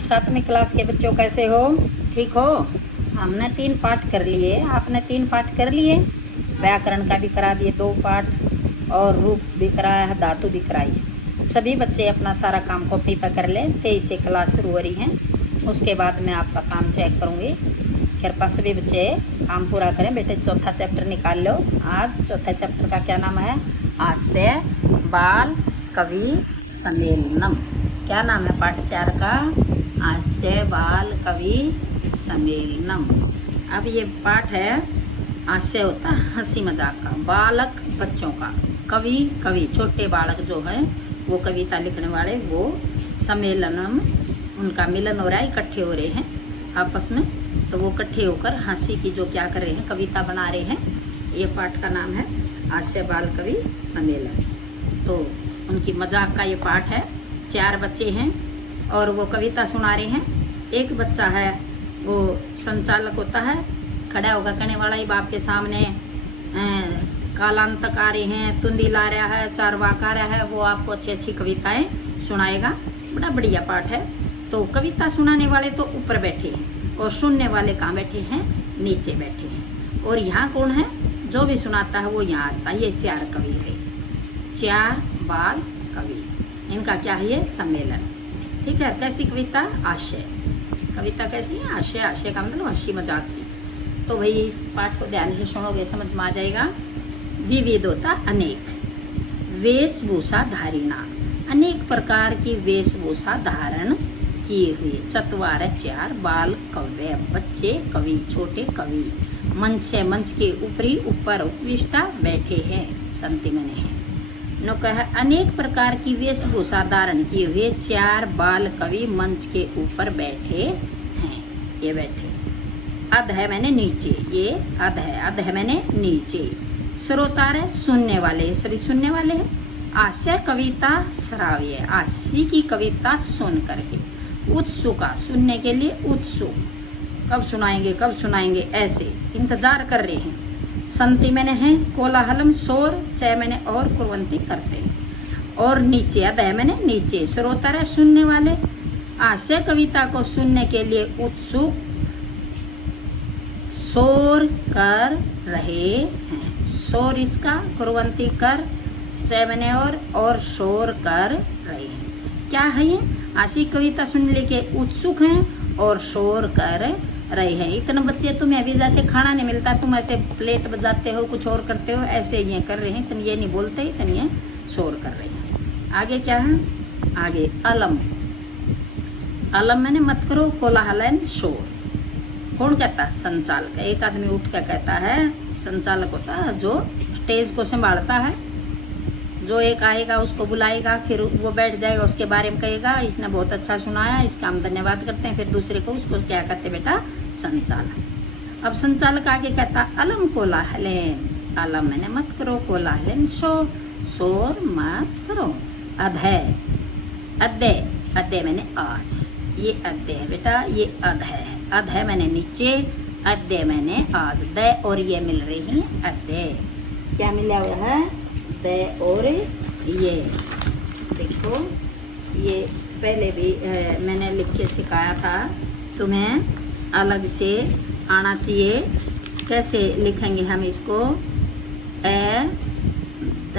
सातवीं क्लास के बच्चों कैसे हो? ठीक हो? हमने 3 पाठ कर लिए, आपने 3 पाठ कर लिए। व्याकरण का भी करा दिए 2 पाठ और रूप भी कराया है, धातु भी कराई है। सभी बच्चे अपना सारा काम कॉपी पर कर लें। 23 से क्लास शुरू हो रही है, उसके बाद मैं आपका काम चेक करूँगी। कृपया सभी बच्चे काम पूरा करें। बेटे चौथा चैप्टर निकाल लो। आज चौथा चैप्टर का क्या नाम है? हास्य बाल कवि सम्मेलनम। क्या नाम है पाठ 4 का? हास्य बाल कवि सम्मेलनम। अब ये पाठ है, हास्य होता है हंसी मजाक का, बालक बच्चों का, कवि कवि छोटे बालक जो हैं वो कविता लिखने वाले, वो सम्मेलनम उनका मिलन हो रहा है, इकट्ठे हो रहे हैं आपस में। तो वो इकट्ठे होकर हंसी की जो क्या कर रहे हैं, कविता बना रहे हैं। ये पाठ का नाम है हास्य बाल कवि सम्मेलन। तो उनकी मजाक का ये पाठ है। 4 बच्चे हैं और वो कविता सुना रहे हैं। एक बच्चा है वो संचालक होता है, खड़ा होगा कहने वाला ही बाप के सामने कालांतक आ रहे हैं, तुंदी ला रहा है, चारवाक आ रहा है, वो आपको अच्छी अच्छी कविताएं सुनाएगा। बड़ा बढ़िया पाठ है। तो कविता सुनाने वाले तो ऊपर बैठे हैं और सुनने वाले कहाँ बैठे हैं? नीचे बैठे हैं। और यहाँ कौन है? जो भी सुनाता है वो यहाँ आता है। ये 4 कवि है, 4 बाल कवि। इनका क्या है? ये सम्मेलन। ठीक है। कैसी कविता? आशय कविता कैसी है? आशय। आशय का मतलब हंसी मजाक की। तो भाई इस पाठ को ध्यान से सुनोगे समझ में आ जाएगा। विविध होता अनेक, वेशभूषा धारिणा, अनेक प्रकार की वेशभूषा धारण किए हुए, चतवार 4 बाल कव्य, बच्चे कवि, छोटे कवि, मंच से मंच के ऊपरी ऊपर उपविष्टा बैठे हैं, संति मने हैं। नो कह अनेक प्रकार की वेशभूषा धारण किए हुए 4 बाल कवि मंच के ऊपर बैठे हैं। ये बैठे, अध है मैंने नीचे, ये अध है, अध है मैंने नीचे। श्रोतार है सुनने वाले, सभी सुनने वाले हैं। हास्य कविता श्राव्य, हास्य की कविता सुन करके। उत्सुका, सुनने के लिए उत्सुक, कब सुनाएंगे कब सुनाएंगे, ऐसे इंतजार कर रहे हैं। संति मैंने है, कोलाहलम शोर, चय मैंने और, कुर्वंती करते। और नीचे अदय मैंने नीचे, श्रोता है सुनने वाले, हास्य कविता को सुनने के लिए उत्सुक, शोर कर रहे हैं। शोर इसका, कुर्वंती कर, चय मैंने और शोर कर रहे हैं। क्या है ये? हास्य कविता सुनने के उत्सुक हैं और शोर कर रहे हैं। इतने बच्चे, तुम्हें अभी जैसे खाना नहीं मिलता, तुम ऐसे प्लेट बजाते हो, कुछ और करते हो, ऐसे ये कर रहे हैं। इतने ये नहीं बोलते, इतने ये शोर कर रहे हैं। आगे क्या है? आगे अलम, अलम मैंने मत करो, कोलाहलन शोर। कौन कहता है? संचालक। एक आदमी उठ कर कहता है, संचालक होता है जो स्टेज को संभालता है। जो एक आएगा उसको बुलाएगा, फिर वो बैठ जाएगा, उसके बारे में कहेगा इसने बहुत अच्छा सुनाया, इसका हम धन्यवाद करते हैं। फिर दूसरे को उसको क्या कहते बेटा? संचालक। अब संचालक आगे कहता अलम कोलाहलन, अलम मैंने मत करो, कोलाहलन शोर, शोर मत करो। अधय, अध्य, अध्य मैंने आज, ये अध्य है बेटा, ये अध है। अध है मैंने नीचे, अध्य मैंने आज, दय और ये मिल रही हैं अध्य। क्या मिला हुआ है? दय और ये। देखो ये पहले भी मैंने लिख के सिखाया था, तुम्हें अलग से आना चाहिए। कैसे लिखेंगे हम इसको? ए द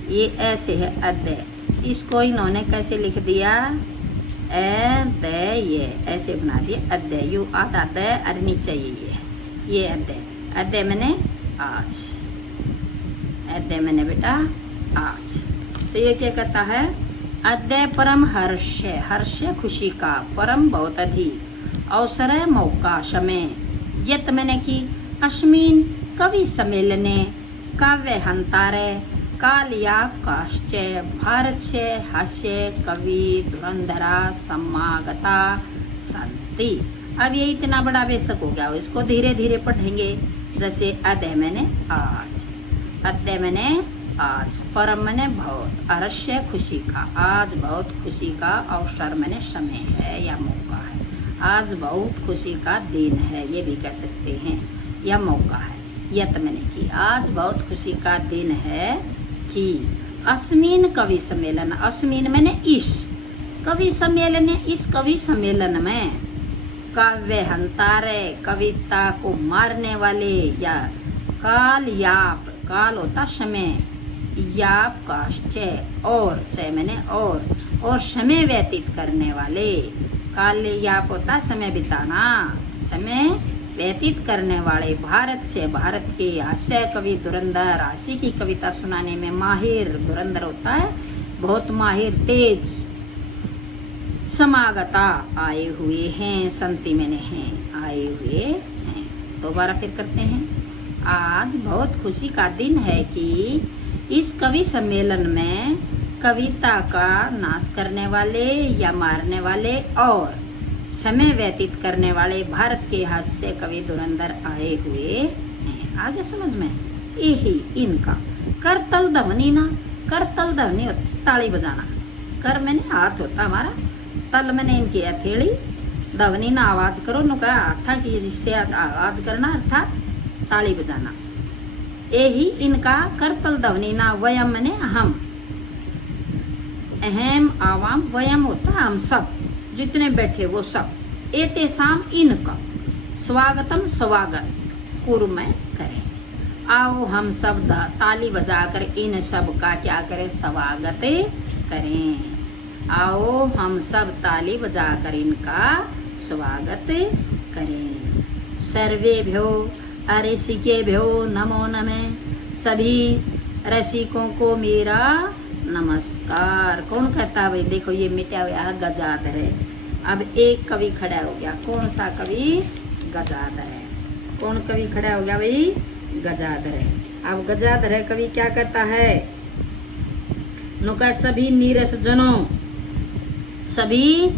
ये ऐसे है अध्य। इसको इन्होंने कैसे लिख दिया? ए द ये ऐसे बना दिया अध्य। यू आधा द और नीचे ये अध्य। अध्य मैंने आज, अध्य मैंने बेटा आज। तो ये क्या कहता है? अध्य परम हर्ष, हर्ष खुशी का, परम बहुत अधिक, अवसर है मौका समय, यत मैंने की अश्मीन कवि सम्मेलने, काव्य हंतारे, कालिया काश्चय, भारत से हास्य कवि धुरंधरा समागता संति। अब ये इतना बड़ा बेशक हो गया, इसको धीरे धीरे पढ़ेंगे। जैसे अध्य मैंने आज, अध्य मैंने आज, परम मैंने बहुत, अवश्य खुशी का, आज बहुत खुशी का अवसर मैंने समय है या मौका है। आज बहुत खुशी का दिन है, ये भी कह सकते हैं, या मौका है। यत मैंने की, आज बहुत खुशी का दिन है कि। अस्मीन कवि सम्मेलन, अस्मीन मैंने इस, कवि सम्मेलन है। इस कवि सम्मेलन में काव्य हंतारे, कविता को मारने वाले, या काल याप, काल होता समय, याप का चय, और चय मैंने और समय व्यतीत करने वाले, काल याप होता समय बिताना, समय व्यतीत करने वाले भारत से, भारत के हास्य कवि धुरंधर, हास्य की कविता सुनाने में माहिर, धुरंधर होता है बहुत माहिर, तेज, समागता आए हुए हैं, संति मैंने हैं, आए हुए हैं। दोबारा फिर करते हैं। आज बहुत खुशी का दिन है कि इस कवि सम्मेलन में कविता का नाश करने वाले या मारने वाले और समय व्यतीत करने वाले भारत के हास्य कवि धुरंधर आए हुए हैं। आगे समझ में, यही इनका करतल ध्वनि ना, करतल ध्वनि ताली बजाना, कर मैंने हाथ होता हमारा, तल मैंने इनकी हथेली, ध्वनि ना आवाज करो, नु का था कि जिससे आवाज करना अर्थात ताली बजाना। यही इनका करतल ध्वनि ना, वयम मैंने हम, अहम आवाम, वयम होता हम सब, जितने बैठे वो सब, एते शाम इनका स्वागतम, स्वागत पूर्व में करें। आओ हम सब ताली बजाकर इन सब का क्या करें, स्वागत करें। आओ हम सब ताली बजाकर इनका स्वागत करें। सर्वेभ्यो रसिकेभ्यो नमो नमः, सभी रसिकों को मेरा नमस्कार। कौन कहता है भाई, देखो ये मिटा हुआ गजाधर है। अब एक कवि खड़ा हो गया, कौन सा कवि, गजाधर है। कौन कवि खड़ा हो गया भाई, गजाधर है। अब गजाधर है कवि क्या कहता है, नुका सभी नीरस जनों, सभी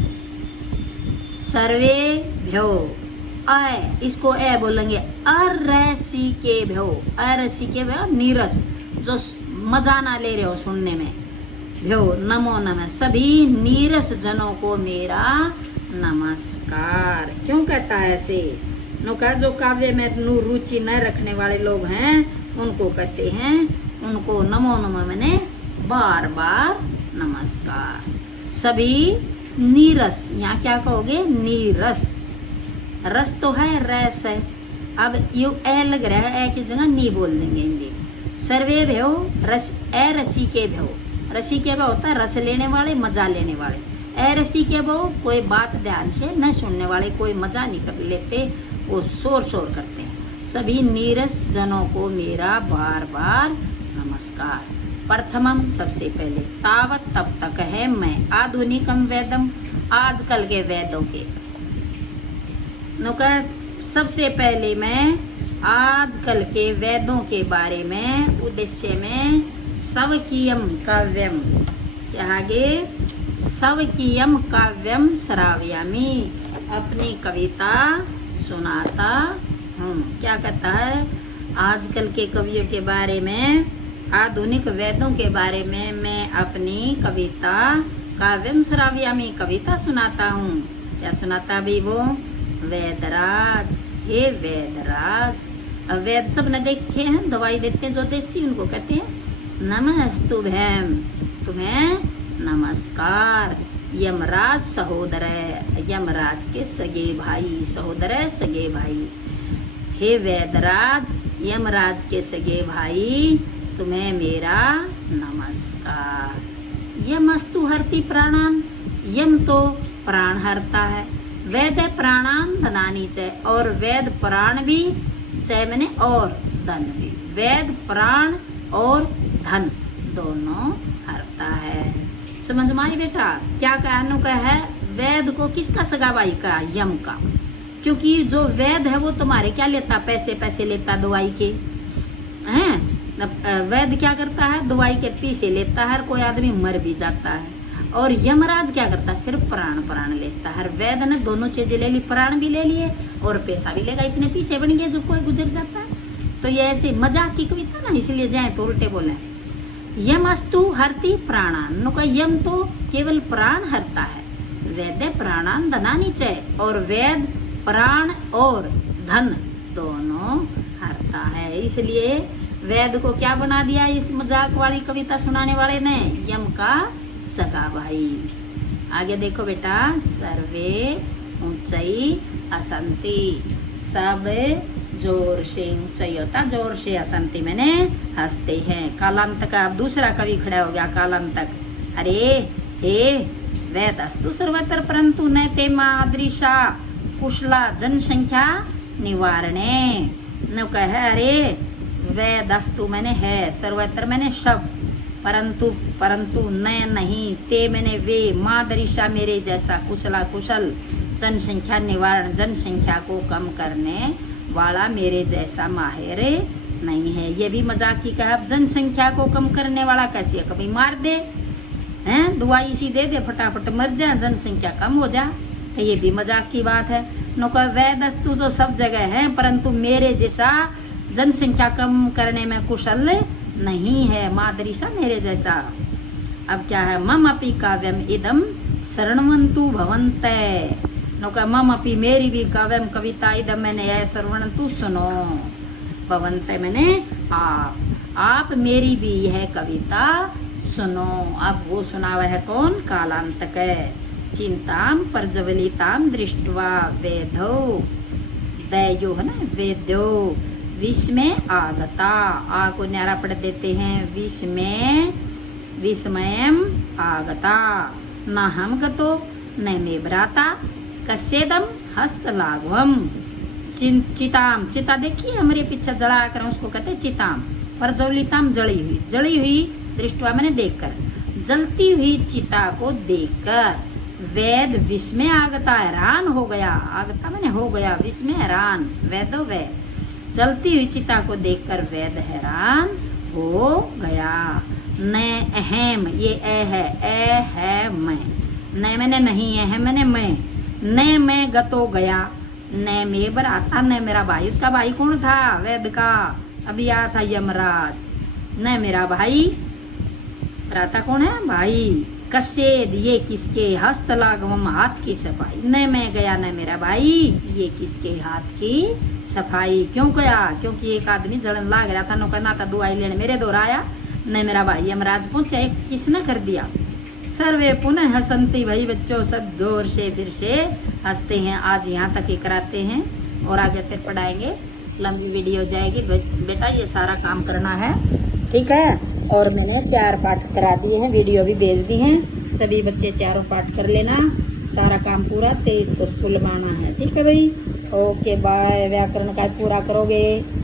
सर्वे भ्यो, इसको ए बोलेंगे, अरसिके भ्यो, अरसिके भ्यो नीरस, जो मजा ना ले रहे हो सुनने में, भ्यो नमो नमः, सभी नीरस जनों को मेरा नमस्कार। क्यों कहता है ऐसे, नुका जो काव्य में रुचि न रखने वाले लोग हैं उनको कहते हैं, उनको नमो नमः मैंने बार बार नमस्कार। सभी नीरस, यहाँ क्या कहोगे, नीरस, रस तो है, रस है, अब यू ए लग रहा है, ए की जगह नी बोल देंगे हिंदी। सर्वे भ्यो रस, ए रसी के भ्यो, रसी के भ्यो होता है रस लेने वाले, मजा लेने वाले, ए रसी के भ्यो कोई बात ध्यान से न सुनने वाले, कोई मजा नहीं कर लेते, वो शोर शोर करते हैं। सभी नीरस जनों को मेरा बार बार नमस्कार। प्रथमम, सबसे पहले, तावत तब तक है मैं, आधुनिकम वेदम, आजकल के वेदों के, सबसे पहले मैं आजकल के वेदों के बारे में, उद्देश्य में, स्वकीयम काव्यम, आगे स्वकीयम काव्यम श्रावयामि, अपनी कविता सुनाता हूँ। क्या कहता है, आजकल के कवियों के बारे में, आधुनिक वेदों के बारे में मैं अपनी कविता काव्यम श्रावयामि, कविता सुनाता हूँ। क्या सुनाता भी वो, वेदराज, हे वेदराज। अब वेद सब न देखे हैं, दवाई देते हैं जो देसी, उनको कहते हैं नमस्तुभ्यम, तुम्हें नमस्कार। यमराज सहोदर, यमराज के सगे भाई, सहोदर सगे भाई, हे वेदराज, यमराज के सगे भाई, तुम्हें मेरा नमस्कार। यमस्तु हरति प्राणान, यम तो प्राण हरता है, वेद प्राणान धनानी चय, और वेद प्राण भी, चय मैंने और, धन भी, वेद प्राण और धन दोनों हरता है। समझ में आई बेटा, क्या कहने का है, वेद को किसका सगा भाई का, यम का, क्योंकि जो वेद है वो तुम्हारे क्या लेता, पैसे पैसे लेता दवाई के, हैं। वैद्य क्या करता है, दवाई के पीछे लेता है, कोई आदमी मर भी जाता है। और यमराज क्या करता है, सिर्फ प्राण लेता है। वैद्य ने दोनों चीजें ले ली, प्राण भी ले लिए और पैसा भी लेगा, इतने पीछे बन गए जो कोई गुजर जाता है। तो ये ऐसे मजाक की कविता ना, इसलिए जाए तो उल्टे बोले। यमस्तु हरति प्राणान, नुका यम तो केवल प्राण हरता है, वैद्य प्राणान धनानि चय, और वेद प्राण और धन दोनों हरता है। इसलिए वेद को क्या बना दिया इस मजाक वाली कविता सुनाने वाले ने, यम का सगा भाई। आगे देखो बेटा, सर्वे ऊंचाई असंति, सब जोर से, ऊंचाई होता जोर से, असंति मैंने हंसते हैं। कालांत का अब दूसरा कवि खड़ा हो गया, कालांतक। अरे हे वेदस्तु सर्वत्र परंतु न ते मादृशा कुशला जनसंख्या निवारणे। न कहे अरे वेदस्तु मैंने है, सर्वत्र मैंने सब, परंतु परंतु न नहीं, ते मैंने वे, मादृशा मेरे जैसा, कुशला कुशल, जनसंख्या निवारण जनसंख्या को कम करने वाला मेरे जैसा माहिर नहीं है। ये भी मजाक की कहा, अब जनसंख्या को कम करने वाला कैसे है, कभी मार दे हैं, दवाई सी दे दे फटाफट मर जाए, जनसंख्या कम हो जा, तो ये भी मजाक की बात है। नो कह वेदस्तु तो सब जगह है, परंतु मेरे जैसा जनसंख्या कम करने में कुशल नहीं है, मादृशा मेरे जैसा। अब क्या है, मम अपि काव्यम इदम शरणवंतु भवन्ते। नो कह मम अपि मेरी भी काव्यम कविता इदम मैंने है शरणवंतु सुनो, भवन्ते मैंने आप मेरी भी यह कविता सुनो। अब वो सुनावा है कौन, कालांतक। चिंताम प्रज्वलिताम दृष्ट्वा वेदो, दयो है ना, वेद्यो विस्मय आगता, आ को न्यारा पढ़ देते हैं, विस्मय विस्मयम आगता, न हम गतो न मे भ्राता कस्येदम हस्तलाघवम। चिताम, चिता देखिए हमारे पीछे जला कर, उसको कहते चिताम। प्रज्वलिताम जली हुई दृष्टवा मैंने देखकर, जलती हुई चिता को देखकर, वेद विस्मय आगता, हैरान हो गया, आगता मैंने हो गया, विस्मय हैरान, वेदो वेद, जलती हुई चिता को देखकर वेद हैरान हो गया। न अहम, ये ए है मैं, न मैंने नहीं, है मैंने मैं, न मैं गतो गया, न मैं भ्राता, न मेरा भाई। उसका भाई कौन था, वेद का, अभी आया था यमराज, न मेरा भाई, भ्राता कौन है, भाई। कसेद, ये किसके, हस्तलाघवम, हाथ की सफाई, न मैं गया न मेरा भाई, ये किसके हाथ की सफाई। क्यों गया, क्योंकि एक आदमी जलन लाग रहा था, नौका ना था दुआई लेने मेरे दौर आया, न मेरा भाई यमराज पहुंचा, किसने कर दिया। सर्वे पुनः हसंती, भाई बच्चों सब जोर से फिर से हंसते हैं। आज यहाँ तक ही कराते हैं और आगे फिर पढ़ाएंगे, लंबी वीडियो जाएगी बेटा, ये सारा काम करना है, ठीक है। और मैंने 4 पाठ करा दिए हैं, वीडियो भी भेज दी हैं, सभी बच्चे 4 पाठ कर लेना, सारा काम पूरा 23 को स्कूल में आना है, ठीक है भाई। Okay bye. व्याकरण का पूरा करोगे।